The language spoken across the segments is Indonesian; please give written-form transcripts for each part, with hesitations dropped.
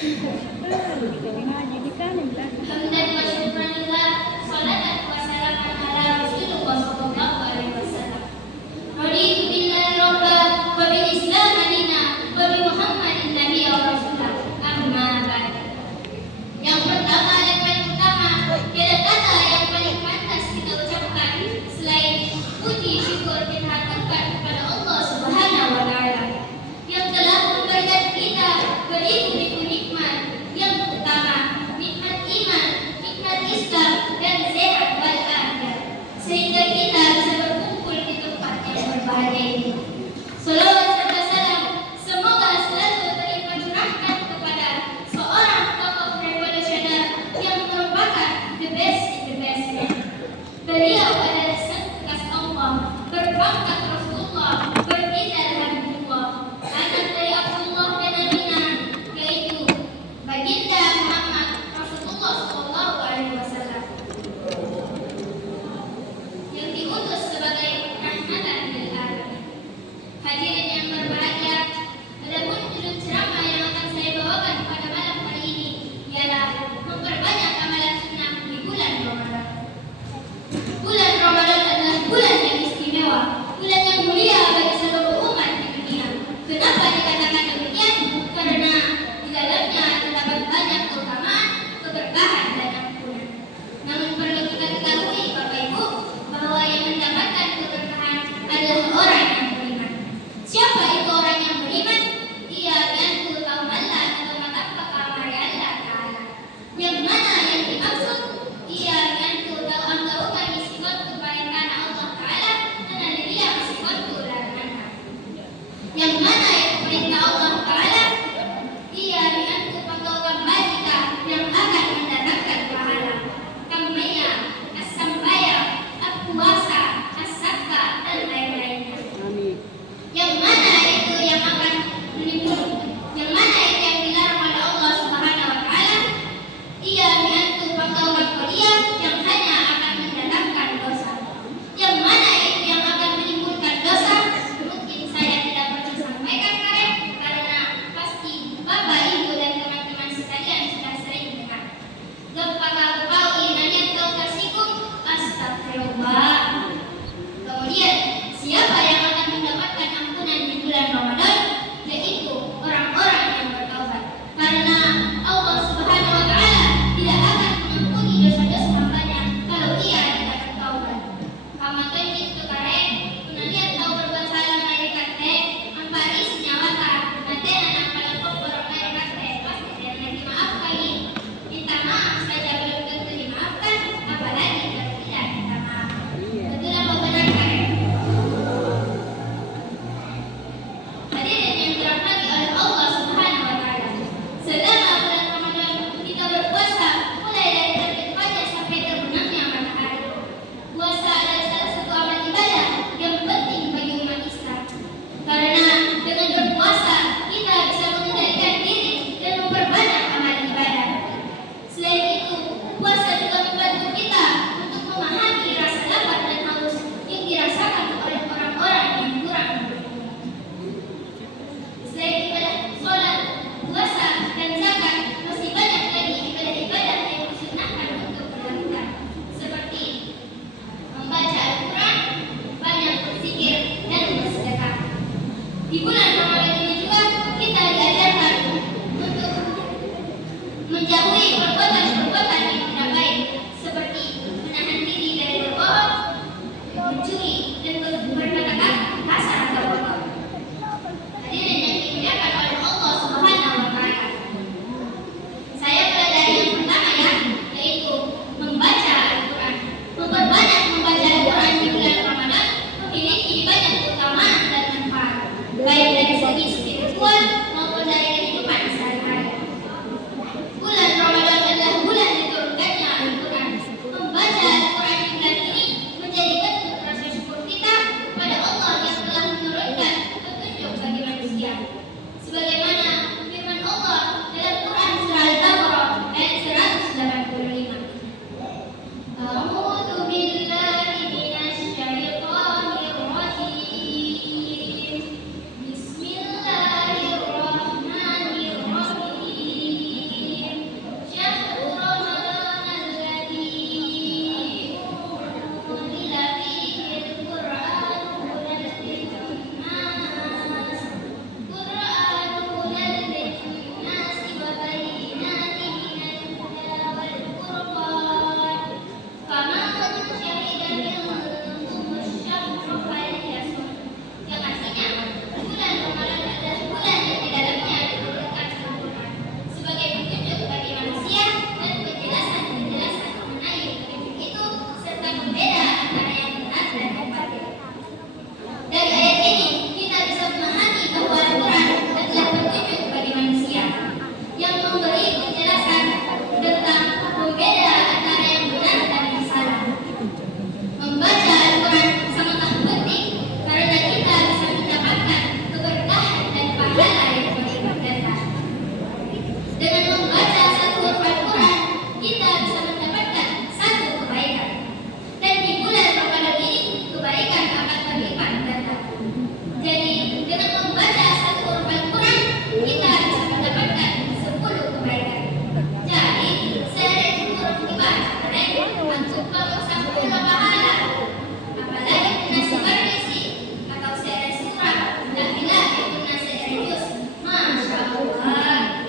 Hamdan wa syukran lillah, salatan wa salaman ala Rasulullah sallallahu alaihi wasallam. Raditu billahi rabba wa bil Islam dina wa bi Muhammadin nabiyya wa rasulah. Amma ba'd. Yang pertama dan paling utama, tiada kata yang paling pantas kita ucapkan selain puji syukur kita haturkan kepada Allah Subhanahu wa taala yang telah memberikan kita beribu-ribu nikmat. Yang pertama, nikmat iman, nikmat Islam, dan sehat walafiat, sehingga kita bisa berkumpul di tempat yang berbahagia ini. Salawat serta salam semoga selalu terlimpah curahkan kepada seorang tokoh revolusioner yang merupakan the best in the best man. Beliau adalah sang kekasih Allah, berpangkat Rasulullah, berbidar Habibullah, anak dari Abdullah dan Aminah, yaitu Baginda Muhammad Rasulullah sallallahu alaihi wasallam yang diutus sebagai rahmatan lil alamin. Hadirin yang berbahagia, adapun judul ceramah yang akan saya bawakan pada malam hari ini ialah memperbanyak amalan sunnah di bulan Ramadan. Bulan Ramadan adalah bulan yang istimewa, bulan yang mulia bagi seluruh umat di dunia. Kenapa dikatakan demikian? Karena di dalamnya terdapat banyak keutamaan, keberkahan, dan ampunan. Namun perlu kita ketahui, Bapak Ibu, bahwa yang mendapatkan keberkahan adalah orang yang beriman. Siapa itu orang yang beriman? Ia yantu taumallah atau matapaka amari Allah Ta'ala. Yang mana yang dimaksud? Ia yantu tauamtaukan isiwatu baikana Allah Ta'ala dan dia isiwatu larangan. Yang mana yang perintah Allah Ta'ala? Ia yantu pangkaukan bajika yang akan mendatangkan pahala. Kamaya, as-sambaya, at-puasa, as-sakka, dan lain-lainnya. Yang mana itu yang akan menimbulkan, yang mana itu yang dilarang oleh Allah Subhanahu wa taala? Ia yantu pangkaukan kuliah yang hanya akan mendatangkan dosa. Yang mana itu yang akan menimbulkan dosa? Mungkin saya tidak perlu sampaikan karena pasti Bapak, Ibu, dan teman-teman sekalian sudah sering dengar. Gempaka bau inanya kau tersinggung, astagfirullah. Kemudian, siapa yang akan mendapatkan ampunan di bulan Ramadan? Yaitu orang-orang yang bertaubat. Karena Allah Subhanahu wa taala tidak akan mengampuni dosa-dosa hambanya kalau ia tidak bertaubat. Hamakan itu kare, kemudian tahu berbuat salah mereka teh, ampari senyawata, nanti anak pada orang mereka teh, pasti tidak dimaafkan. Minta maaf saja belum tentu dimaafkan, apalagi kalau tidak minta maaf. Betul apa benar kare? Hadirin yang dirahmati oleh Allah Subhanahu wa taala. Selama bulan Ramadan kita berpuasa mulai dari terbit fajar sampai terbenamnya matahari. Puasa adalah salah satu amal ibadah yang penting bagi umat Islam. Karena dengan berpuasa kita bisa mengendalikan diri dan memperbanyak amal ibadah. Selain itu, puasa juga membantu kita untuk memahami rasa lapar dan haus yang dirasakan oleh orang-orang yang kurang beruntung. Selain ibadah sholat, puasa, dan zakat, masih banyak lagi ibadah-ibadah yang disunahkan untuk dilakukan, seperti membaca Al-Quran, banyak berzikir, dan bersedekah. Di bulan Ramadan ini juga kita diajarkan untuk menjauhi perbuatan-perbuatan yang tidak baik, seperti menahan diri dari berbohong, mencuri, dan berkata kasar atau kotor. Hadirin yang dimuliakan oleh Allah Subhanahu wa taala. Saya mulai dari yang pertama ya, yaitu membaca Al-Quran. Memperbanyak membaca Al-Quran di bulan Ramadan memiliki banyak keutamaan dan manfaat, baik dari segi spiritual maupun dari kehidupan sehari-hari. Bulan Ramadan Dengan membaca satu huruf Al-Quran, kita bisa mendapatkan satu kebaikan. Dan di bulan Ramadan ini, kebaikan akan berlipat ganda. Jadi, dengan membaca satu huruf Al-Quran, kita bisa mendapatkan 10 kebaikan. Jadi, 1000 huruf dibaca, untuk kamu 10 pahala. Apalagi nasib berisi atau seret surah, la ilaha illallah seret juz. Masya Allah.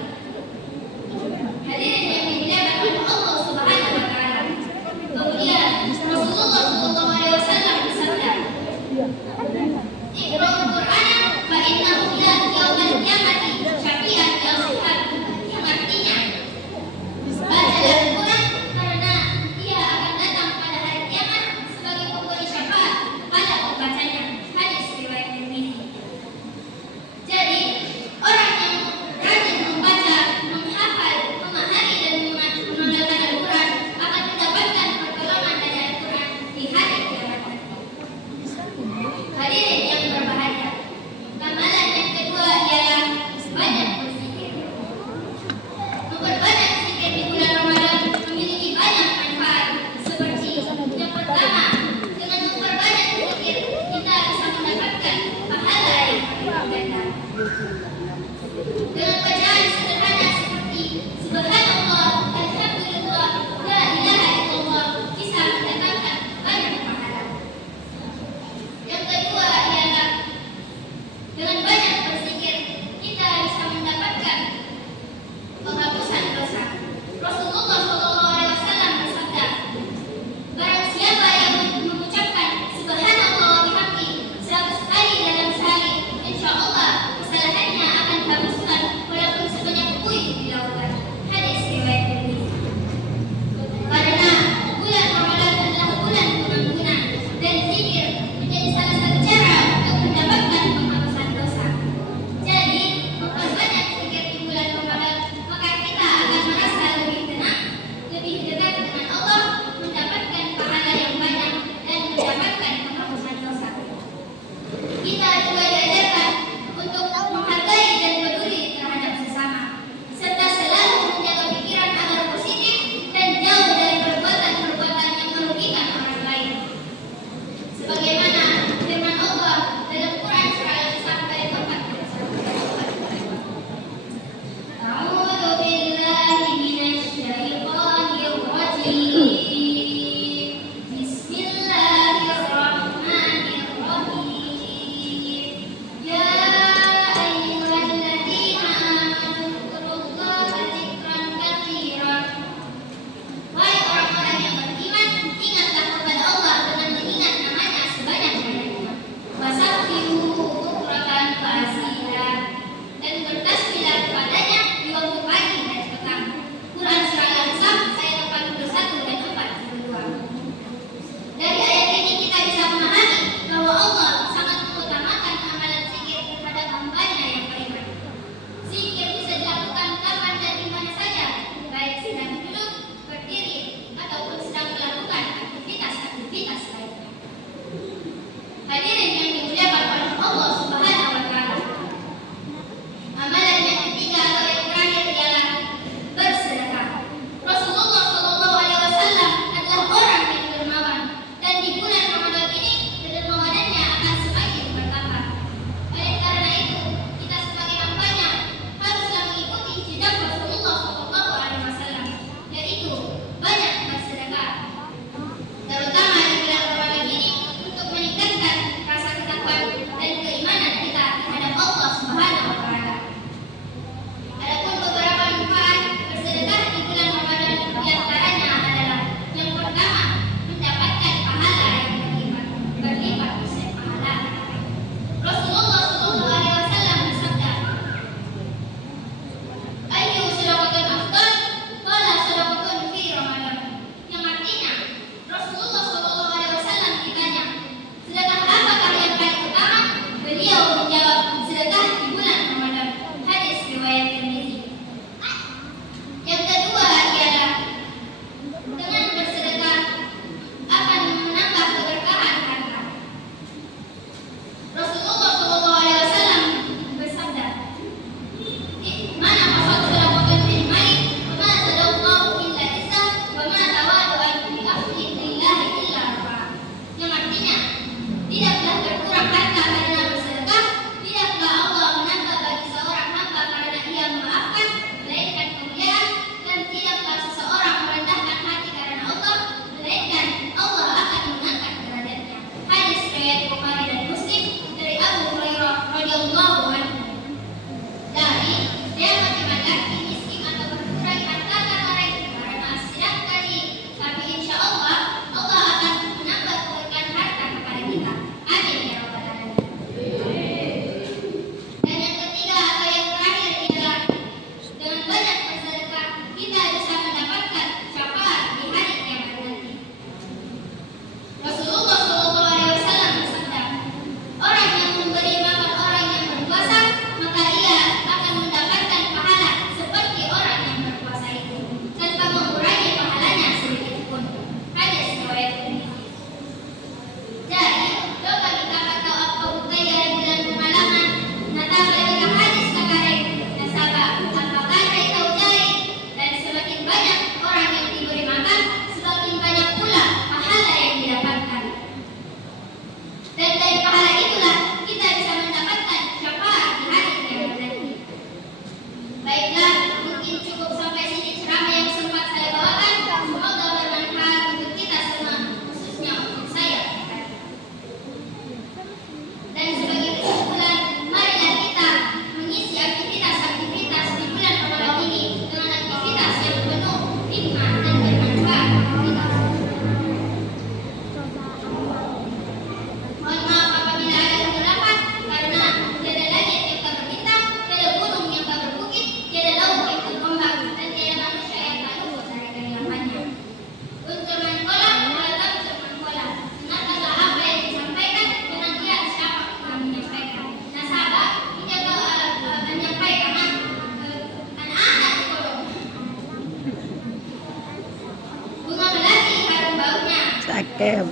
M.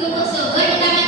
Tunggu sebentar.